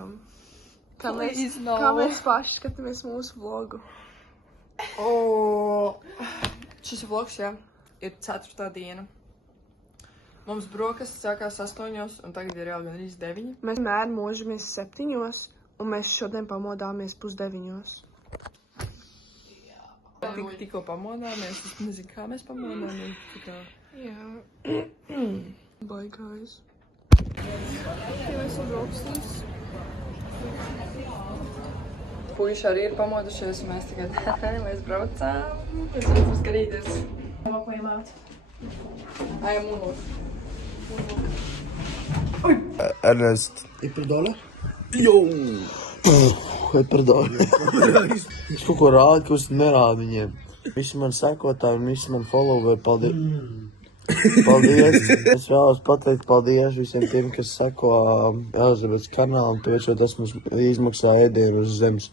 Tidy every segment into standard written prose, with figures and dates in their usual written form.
darām? Kā mēs paši skatāmies mūsu vlogu? Šis vlogs, jā, ir 4. diena. Mums brokastis sākās 8, un tagad ir jau gan 9. Mēs vienmēr mūžamies 7, un mēs šodien pamodāmies 8:30. Tikko pamodāmies, es nezinu, kā mēs pamodāmies. Jā. Bye, guys. Jau esam brokastīs. Puiši arī ir pamodušies, un mēs tagad mēs braucām. Mēs varam skatīties. Walkway out. I am moonwalk. Ernest. E perdola? Yo! E perdola. Es kaut ko rādu, ka es nerādu viņiem. Visi man sekotāji un visi man follower. Paldies. Paldies. Es vēlos pateikt paldies visiem tiem, kas seko Elizabetes kanālam, tāpēc, jo tas mums izmaksā ēdienu uz zemes.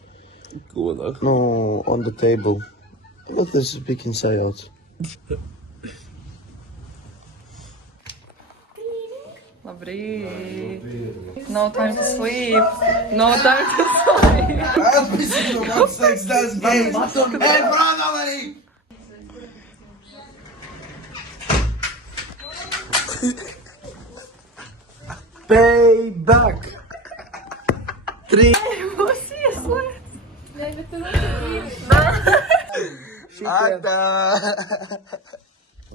Godā. Nu, on the table. What is we can say out? Labrīt. No time to sleep. No time to sleep. Payback! 3. Būs ieslēgts. Nē, bet tu Atā!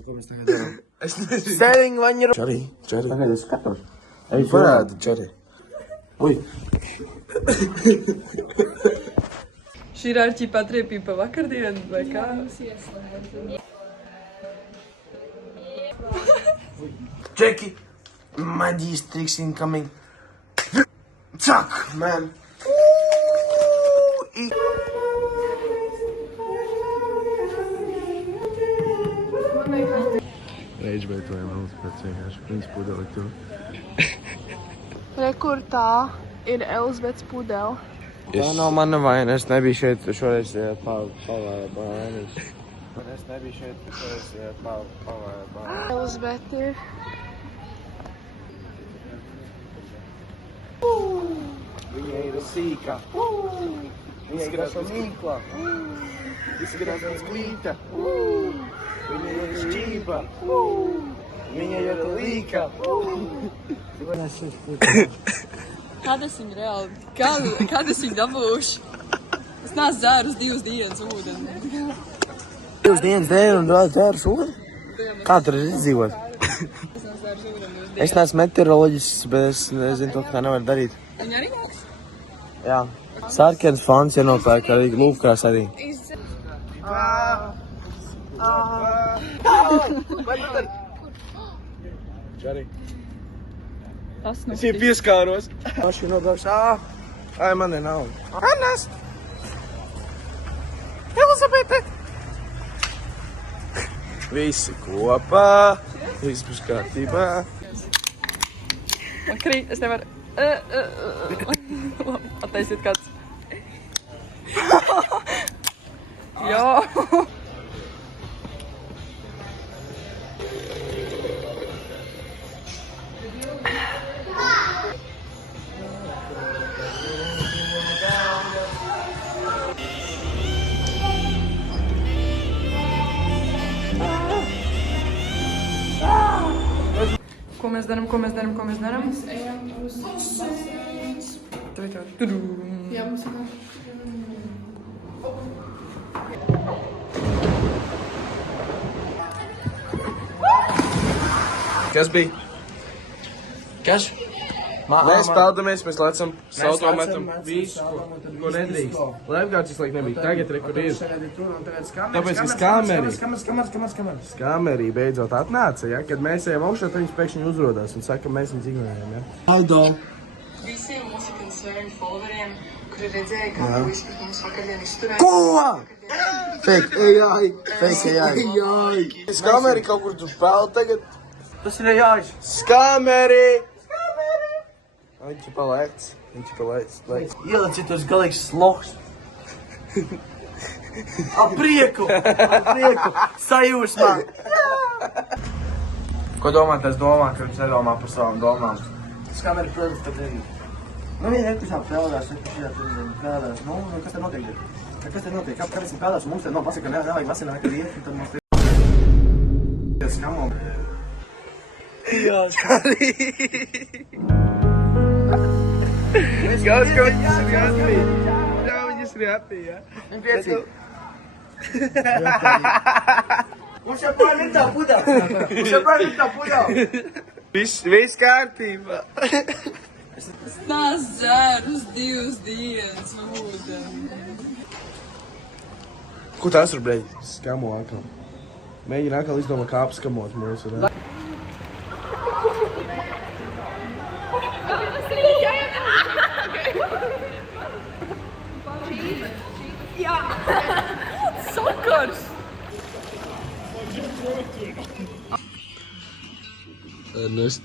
Ko mēs tagad darām? Es nezinu. Setting when you're... Čari. Tagad es skatos. Ej, parādi, Čari. Ui. Šī ir arķīpatriepība pa vakardienu, vai kā? Jackie, Maggie's tricks incoming. Chuck, man. Reiz beigtojam Elizabetes vienkārši princi pudeli to. Re, kur tā ir Elizabetes pudele? Tā nav mana vaina, es nebiju šeit šoreiz pavainīgs. Es nebiju šeit šoreiz pavainīgs. Elizabete ir. Viņa ir sīka. Viņa ir mīkla. Izskatās glīta. Viņa ir šķīpa. Viņa ir līka. Kad es viņu reāli, kad es viņu dabūšu? Es neesmu dzērus 2 dienas ūdeni. 2 dienas dēļ un vēl dzērs ūdeni? Kā tur ir izdzīvot? Es neesmu meteoroloģisks, bet es nezinu to, ka tā nevar darīt. Viņa arī nāks? Jā. Sarkens fons ienopērk arī lūpkrās arī. Čari. Tas nu. Es jau pieskāros. Mašīnu nobraukšu. Ai, man ir nav. Ernest! Elizabete! Visi kopā. Viss būs kārtībā. Man krīt, es nevaru. Attaisiet kāds. Jā. Ko mēs darām? Mēs ejam uz basēns. Jā, mums ir. Kas bija? Kas? Mēs peldamies, mēs lecam, saltometam, visu, ko nedrīkst. Laivgārds vislaik nebija, tagad re, kur ir. Tāpēc, ka skamerī beidzot atnāca, ja? Kad mēs ejam augšā, tad viņas pēkšņi uzrodās un saka, mēs viņus ignorējam, ja? Aidā! Visiem mūsu concern followeriem, kuri redzēja, kā puiši pret mums vakardien izturēja. Ko? Fake AI! Fake AI! Skamerī kaut kur tu peld tagad. Tas ir AI! Skamerī! Viņš ir palēkts. Ielacīt tos galīgs sloks. Ar prieku! Sajūsmā! Ko domāt, es domā, ka viņš nedomā par savām domām? Skameri, protams, kad ir. Nu, viņa nekusām peldās, peldās. Nu, kas te notiek? Kas te notiek? Kāpēc viņi peldās? Mums te nav pasaka, ka nevajag vasināt, ka iet, un tad mums te... Skamom. Jā, skarī. Gaus, ka viņas ir happy. Jā, viņas ir happy, jā. Viņa priecīgi. Mums jau pār tā pudā. Viss kārtībā. Tas dzērus 2 dienas ūdeni. Ko tas ir, bļeļ? Skamo atkal. Mēģina atkal izdomāt, kā apskamot mūsu, ne? Sakars! Ernest.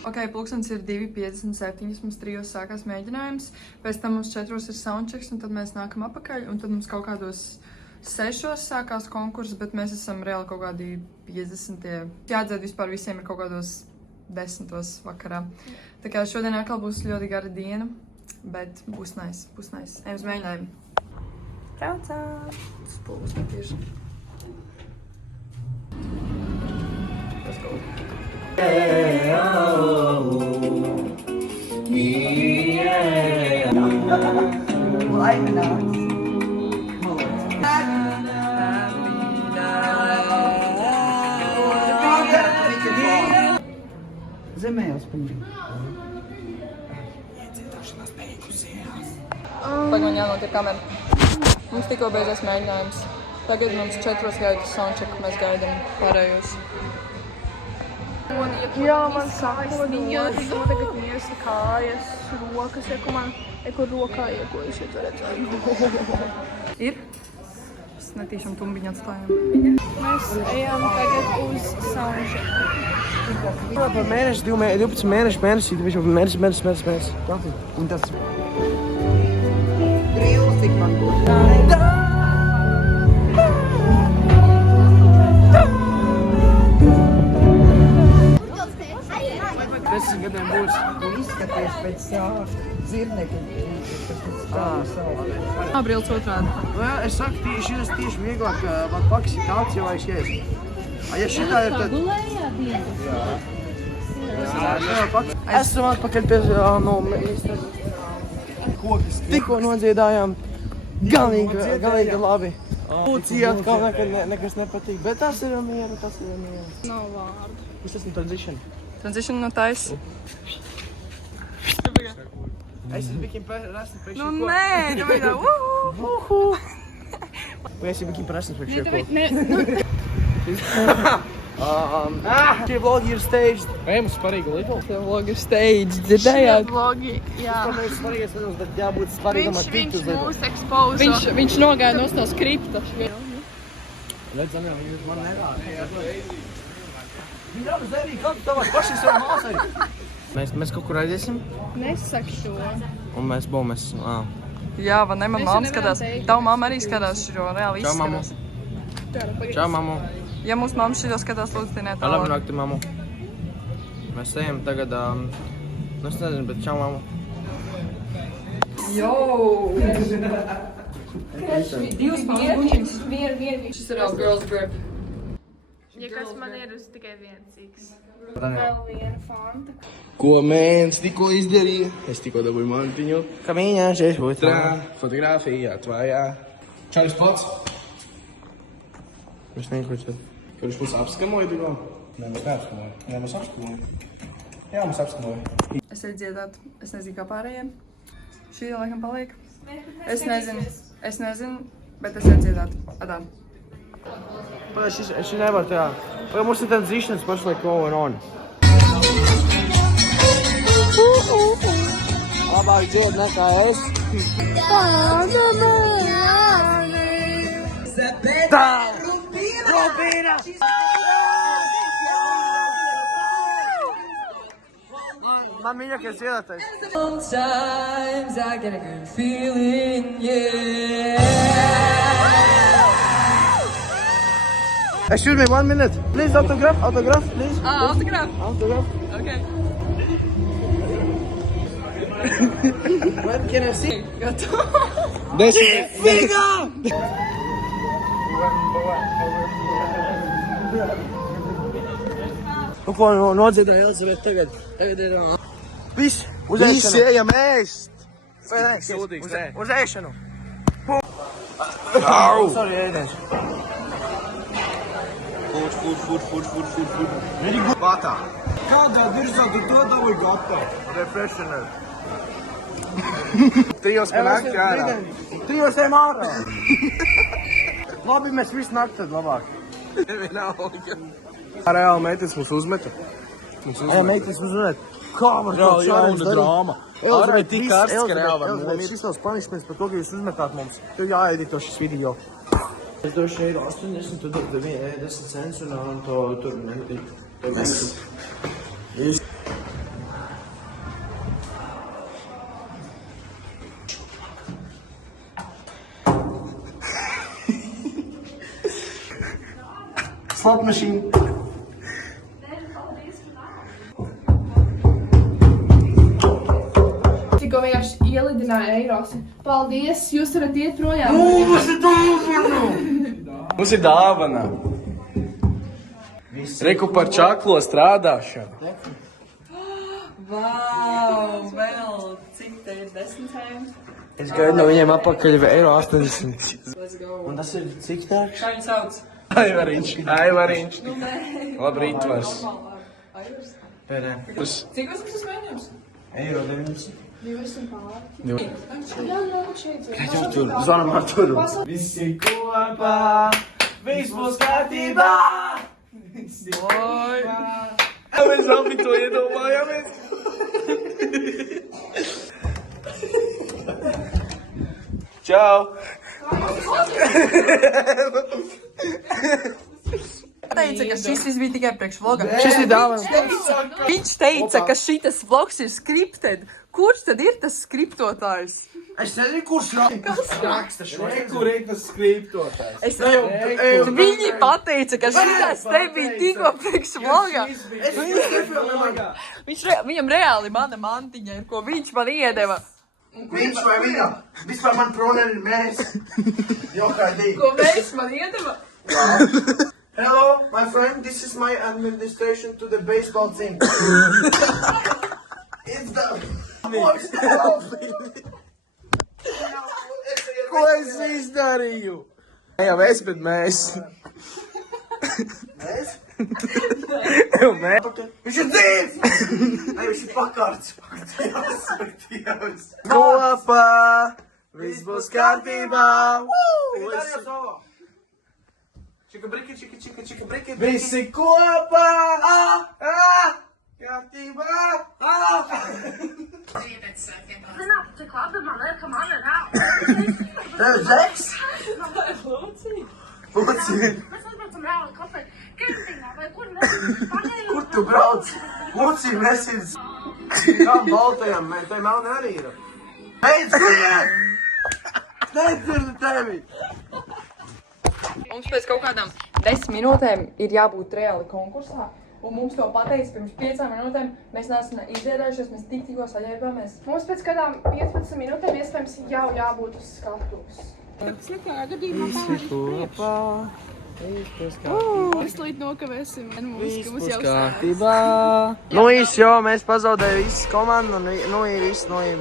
Ok, pulkstens ir 2:57, mums 3 sākās mēģinājums, pēc tam mums 4 ir soundchecks, un tad mēs nākam apakaļ, un tad mums kaut kādos 6 sākās konkurss, bet mēs esam reāli kaut kādi 50. Jāatdzēd vispār visiem ir kaut kādos 10 vakarā. Tā kā šodien atkal būs ļoti gara diena, bet būs nice. Ejam uz mēģinājumu. Braucām! Spulvas nepieši. Let's go. Zemējās pirms. Pagaid, man jānotiek kamera. Mums tikko beidzās mēģinājums. Tagad mums 4 gaida soundcheck, mēs gaidām pārējos. Jā, man sākot rokas, man tagad miesa kājas, rokas, kur rokā iekojas, ja tu redzēji. Ir? Mēs netīšām tumbiņu atstājām. Mēs ejam tagad uz soundcheck. Par mēneši, 12 mēneši, viņš jau mēneši. Un tas... Grīls tik man būs. Desmit gadiem būs. Tu izskaties pēc zirneka, kas stāv savu. Brīls otrādi. Es saku, šis tieši vieglāk, man pakas ir tāds, jo vairs ies. Ja šitā ir tad... Esam atpakaļ pie tikko nodziedājām. Galīgi labi. Lūcija atkal nekas nepatīk, bet tas ir miera. Nav vārdu. Es esmu transition. Transition no taisa. Es esmu bikim prasni priekš Nu nē, nevajag. Vai esi bikim prasni priekš ko? Šie vlogi ir staged. Vai mums svarīgi lipo? Šie vlogi ir staged, dzirdējāt? Vlogi, jā. Tas svarīgais, bet jābūt svarīgam ar Viņš tiktu mūs ekspozo. Viņš nogāja no skripta. Redz, Anē, jūs man nerādi. Viņa jau zēvī, kā tu tavā paši savu māsai. Mēs kaut kur aiziesim? Nesaki to. Un mēs būs. Jā, vai ne, man mamma skatās. Tava mamma arī skatās šo reāli Čau, mamu. izskatās. Čau, mamu. Ja mūsu mamma šito skatās, lūdzu, tie netālāk. Labi nakti, mamu. Mēs ejam tagad, es nezinu, bet čau, mamu. Jo! Divas mammas bučiņas. Vienu. Šis ir reāli girls grip. Ja kas man ir uz tikai viens X. Vēl viena fanta. Ko mēns tikko izdarīja? Es tikko dabūju mantiņu. Kamīņā, šeit būtu. Fotogrāfija atvājā. Čaļus pats. Mēs nekurčat. Kur viņš mūs apskamoja tikko? Nē, mēs neapskamoja. Jā, mūs apskamoja. Jā, mūs apskamoja. Es eju dziedāt. Es nezinu, kā pārējiem. Šī laikam paliek. Es nezinu, bet es eju dziedāt. Adā. Šī nevar tā. Vai mums ir transitions pašlaik going on? Labāk dzied nekā es. Tā! Rubīna! Man mīļākais dziedātais. Sometimes I get a good feeling, yeah. Excuse me, 1 minute. Please, autograph, please. Autograph. Autograph. Okay. When can I see? Nu, ko nodziedāja Elizabete tagad? Tagad ir... Viss! Uz ēšanu! Visi ejam ēst! Vai nē? Sūdīgs, nē. Uz ēšanu! Sorry, ēdēšu. Vatā. Kādā virzā tu to dabūji gatā? Refreshener. Trijos pa nakti ārā. Trijos ejam ārā! Labi, mēs visu nakti tad labāk. Vienalga. Reāli meitas mums uzmeta. Jā, meitas uzrunāt. Kā var Jā, jauna drāma. Ārā ir tik karsts, ka reāli var nomirt. nomirt. Šis tavs punishments par to, ka jūs uzmetāt mums. Tev jāedito šis video. Es došu eiro 80, tu dod 10 cents un to tur netik. Slot machine. Tikko vienkārši ielidināja eiros. Paldies, jūs varat iet projām. Mums ir dāvana. Reku par čaklo strādāšanu. Vau, vēl cik te ir 10 centi? Es gaidu no viņiem apakaļ eiro 80. Let's go. Un tas ir cik dārgs? Kā viņi sauc? Aivariņš. Nu, nē. Labrīt, vairs. Aivars. Pērē. Cik mums tas mēģinājums? Eiro 90. 200 pāri. Divi. Jā, šeit. Zvanam Arturu. Visi kopā, viss būs kārtībā. Oi! Mēs abi to iedomājamies. Čau! Teica, ka šis viss bija tikai priekš vloga. Šis ir dāvana. Viņš teica, ka šitas vlogs ir skripted. Kurš tad ir tas skriptotājs? Es nezinu, kurš raksta šo. Kur ir tas skriptotājs? Viņi pateica, ka šitas te bija tikko priekš vloga. Viņam reāli mana mantiņa ir, ko viņš man iedeva. Viņš vai viņa? Vispār man pronēni mēs. Jokaidī. Ko viņš man iedeva? Hello, my friend. This is my administration to the baseball team. It's the... Ko es izdarīju? Ne jau es, bet mēs. Mēs? Mēs. Viņš ir dzīvs! Nē, viņš ir pakārts. Kopā, viss būs kārtībā. Čika briki, čika briki. Visi kopā. Kārtībā! Tev ir Džeks? Lūcija. Kur tu brauc? Lūcija, nesīdz. Kam baltajam? Tev melni arī ir. Beidz, kuriet! Nedzirdu tevi! Mums pēc kaut kādām 10 minūtēm ir jābūt reāli konkursā. Un mums to pateica pirms 5 minūtēm. Mēs neesam izdziedājušies, mēs tikko saģērbāmies. Mums pēc kādām 15 minūtēm iespējams jau jābūt uz skatuves. Sliktajā gadījumā Vislīt nokavēsim. Viss būs kārtībā. Nu viss, jo, mēs pazaudējām visu komandu, un nu ir viss, mēs...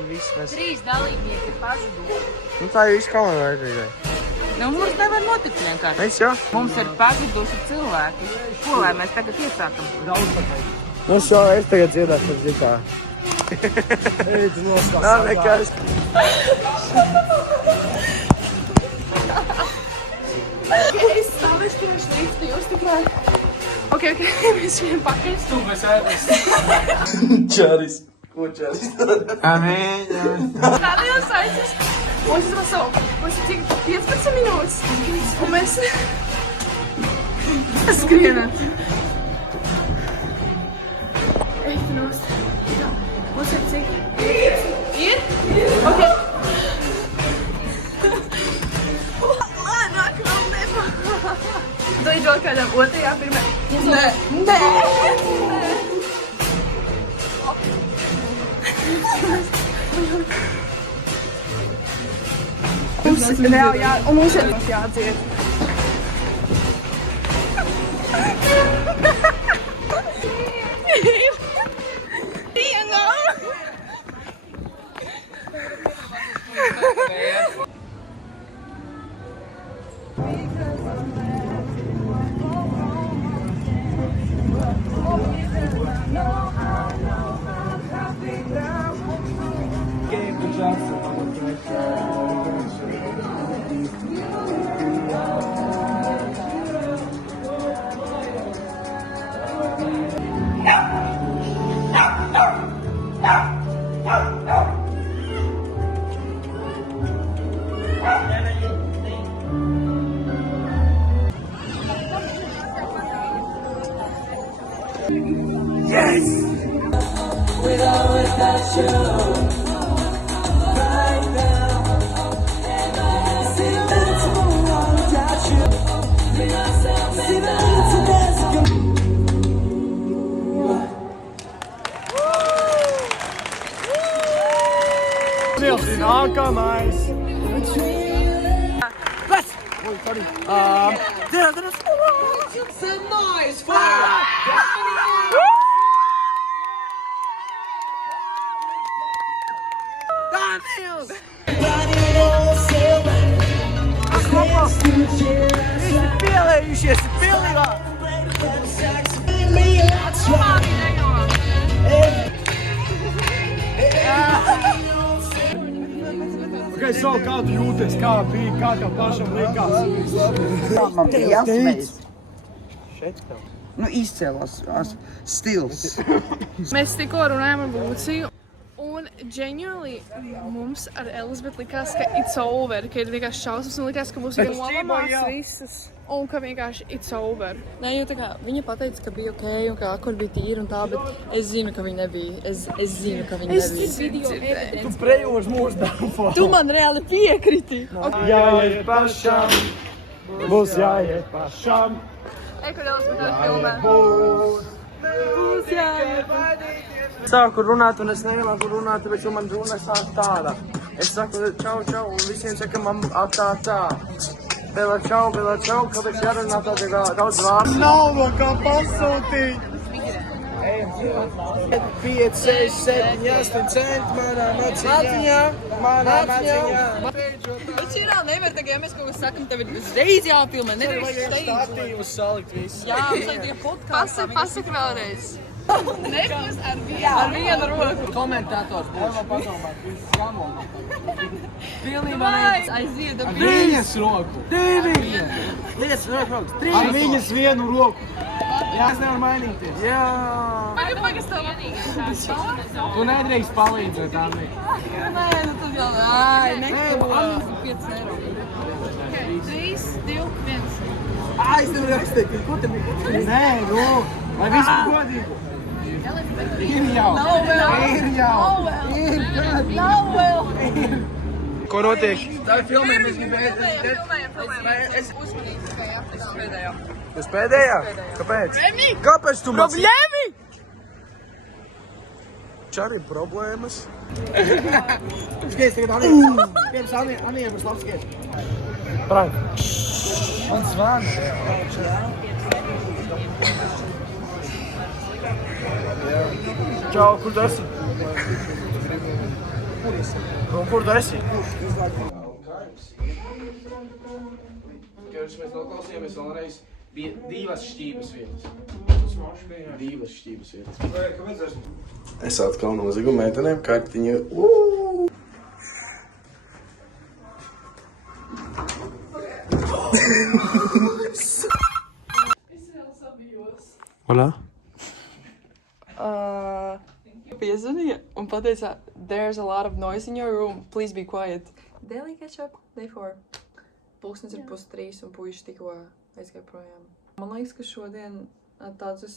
3 dalībnieki ir pazuduši. Nu tā ir visu komandu vajag. Nu, mums nevar notikt vienkārši. Viss, jo? Mums ir pazuduši cilvēki. Ko lai mēs tagad iesākam? Nu šo, es tagad dziedāšu ar zitā. Eidz noskās. Nav nekas. Es stāvēšu pirms lifta, jūs tikai... Ok, mēs viņiem pakaļ. Mēs ēdam. Čaris. Ko čaris? Tādējās aicis. Mums ir savu. Mums ir cik 15 minūtes. Un mēs... skrienam. Eiti nost. Mums ir cik? Ir? Ok. Lēnāk vēl nepā. Tu ir vēl kādām otrajā pirmā? Nē. Nē. Mums reāli un mums šeit jādzied. Nākamais! Pielējušies pilnībā! Okay, so, kā tu jūties, kā bija, kā tev pašam likās? Man bija jāsmējas. Nu, izcēlās stils. Mēs tikko runājām ar Lūciju, un genuinely mums ar Elizabeti likās, ka it's over, ka ir vienkārši šausmas, un likās, ka būs nolamāts visus, un ka vienkārši it's over. Nē, jo tā kā viņa pateica, ka bija ok, un ka akur bija tīri un tā, bet es zinu, ka viņa nebija. Es zinu, ka viņa nebija. Tu prejos mūsu darbu. Tu man reāli piekriti. Jāiet pašam, būs jāiet pašam. Kur Elizabeti ar filmē. Būs jāiet. Sāku runāt, un es nevēlētu runāt, bet man runa sāk tāda. Es saku čau, čau, un visiem saka man tā. Bela čau, kāpēc jārunā tādā daudz vārdu? Nav no kā pasūtīt! 5, 6, 7, 8 centi manā maciņā. Bet šī reāli nevar tagad, ja mēs kaut kas sakam, tev ir uzreiz jāfilmē, nedrīkst steidz. Statīvus salikt visu. Jā, mums vajag tikai podkāstā. Pasaka vēlreiz. Nebūs ar vienu roku. Komentātors būs. Pilnībā aiziet. Viņas roku. Viņas roku. Ar viņas vienu roku. Jā, es nevaru mainīties. Jā. Tu nedrīkst palīdzēt, Anni. Nē, nu tas jau neko. 5 eiro. 3, 2, 1. Es tev rakstīju, ko tev ir? Nē, nu, lai viss ir godīgi. Ir jau. Nav vēl. Ko notiek? Tā ir filmē, mēs gribējām. Es uzmanīju tikai es pēdējā. Tas pēdējā? Kāpēc? Kāpēc tu man? Problēmi! Čar ir problēmas. Skaties, tagad Anija. Pirms Anija būs labs skaties. Prank. Man zvana. Čau, kur tu esi? Kur tu esi? Mēs noklausījāmies vēlreiz. Bija divas šķības vietas. Es atkal nozagu meitenēm kartiņu. Hola. Piezvanīja un pateica, there's a lot of noise in your room, please be quiet. Daily catch-up, day 4. Pulkstens ir 2:30 un puiši tikko aizgāja projām. Man liekas, ka šodien tāds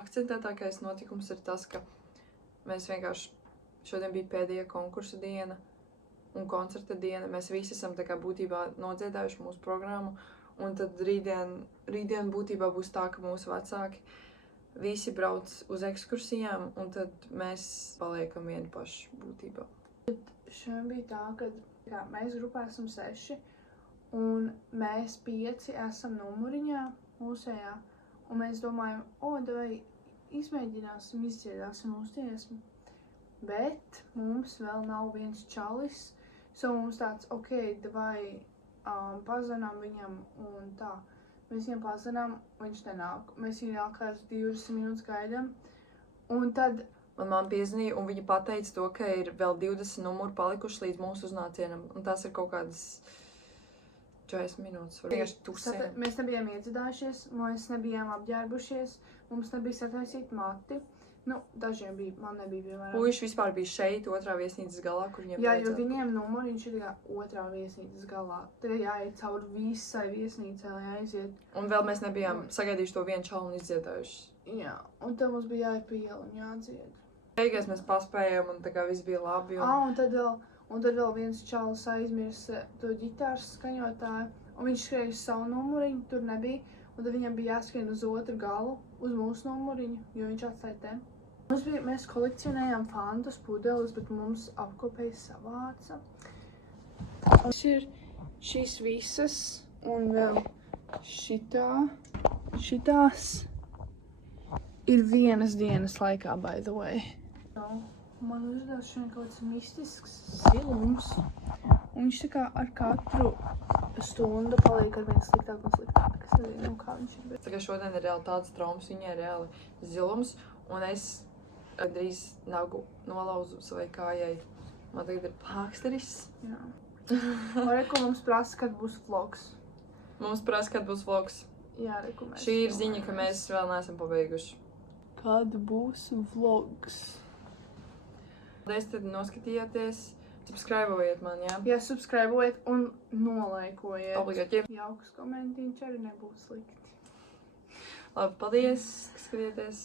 akcentētākais notikums ir tas, ka mēs vienkārši šodien bija pēdējā konkursa diena un koncerta diena. Mēs visi esam tā kā būtībā nodziedājuši mūsu programmu, un tad rītdien būtībā būs tā, ka mūsu vecāki visi brauc uz ekskursijām, un tad mēs paliekam vieni paši būtībā. Šodien bija tā, ka mēs grupā esam 6, un mēs 5 esam numuriņā mūsējā, un mēs domājam, vai izmēģināsim, izdziedāsim mūsu dziesmu. Bet mums vēl nav viens čalis, mums tāds, vai pazvanām viņam un tā. Mēs viņam pazvanām, viņš nenāk. Mēs viņu vēl kāds 20 minūtes gaidām, un tad man mamma piezinīja, un viņa pateica to, ka ir vēl 20 numuri palikuši līdz mūsu uznācienam, un tās ir kaut kādas 40 minūtes. Vienkārši tusē. Mēs nebijām iedziedājušies, mēs nebijām apģērbušies, mums nebija sataisīti mati. Dažiem bija, man nebija, piemēram. Puiši vispār bija šeit, otrā viesnīcas galā, kur viņiem jā, jo viņiem numuriņš ir otrā viesnīcas galā. Tad jāiet cauri visai viesnīcai, lai aiziet. Un vēl mēs nebijām sagaidījuši to vienu čalu un izdziedājuši. Jā, un tad mums bija jāiet pie iela un jādzied. Beigās mēs paspējām, un tā kā viss bija labi. Un tad vēl viens čalis aizmirsa to ģitāras skaņotāju, un viņš skrēja uz savu numuriņu, tur nebija, un tad viņam bija jāskrien uz otru galu, uz mūsu numuriņu, jo viņš atstāja te. Mēs kolekcionējām fantus pudeles, bet mums apkopēji savāca. Mums ir šīs visas, un vēl šitās ir vienas dienas laikā, by the way. Man uzdevās šodien kaut kāds mistisks silums, un viņš tā kā ar katru stundu paliek ar vien sliktāk un sliktāk. Es nezinu, kā viņš ir. Tā kā šodien ir reāli tāds traumas, viņai ir reāli zilums, un es drīz nagu nolauzu savai kājai. Man tagad ir plāksteris. Jā. Reku mums prasa, kad būs vlogs. Mums prasa, kad būs vlogs. Jā, reku mēs. Šī ir ziņa, ka mēs vēl neesam pabeiguši. Kad būs vlogs? Paldies, tad noskatījāties. Subscribe-ojiet man, jā? Jā, subscribe-ojiet un nolaikojiet. Obligāti. Jauks komentīņš arī nebūs slikti. Labi, paldies, ka skatījāties.